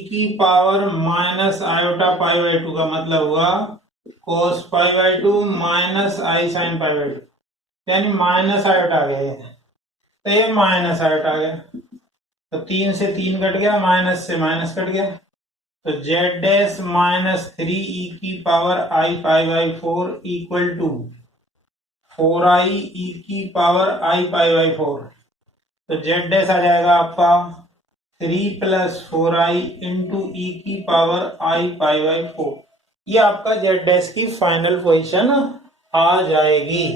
की पावर माइनस आयोटा π/2 का मतलब हुआ cos π/2 माइनस आई साइन π/2, यानी माइनस आयोटा आ गया, तो ये माइनस आयोटा आ गया, तो 3 से 3 कट गया, माइनस से माइनस कट गया, तो जेड डैश -3e की power i π/4 equal to 4i e की पावर आई π/4। तो जेड डैश आ जाएगा आपका 3 + 4i इंटू e की पावर आई π/4। ये आपका जेड डैश की फाइनल पोजीशन आ जाएगी।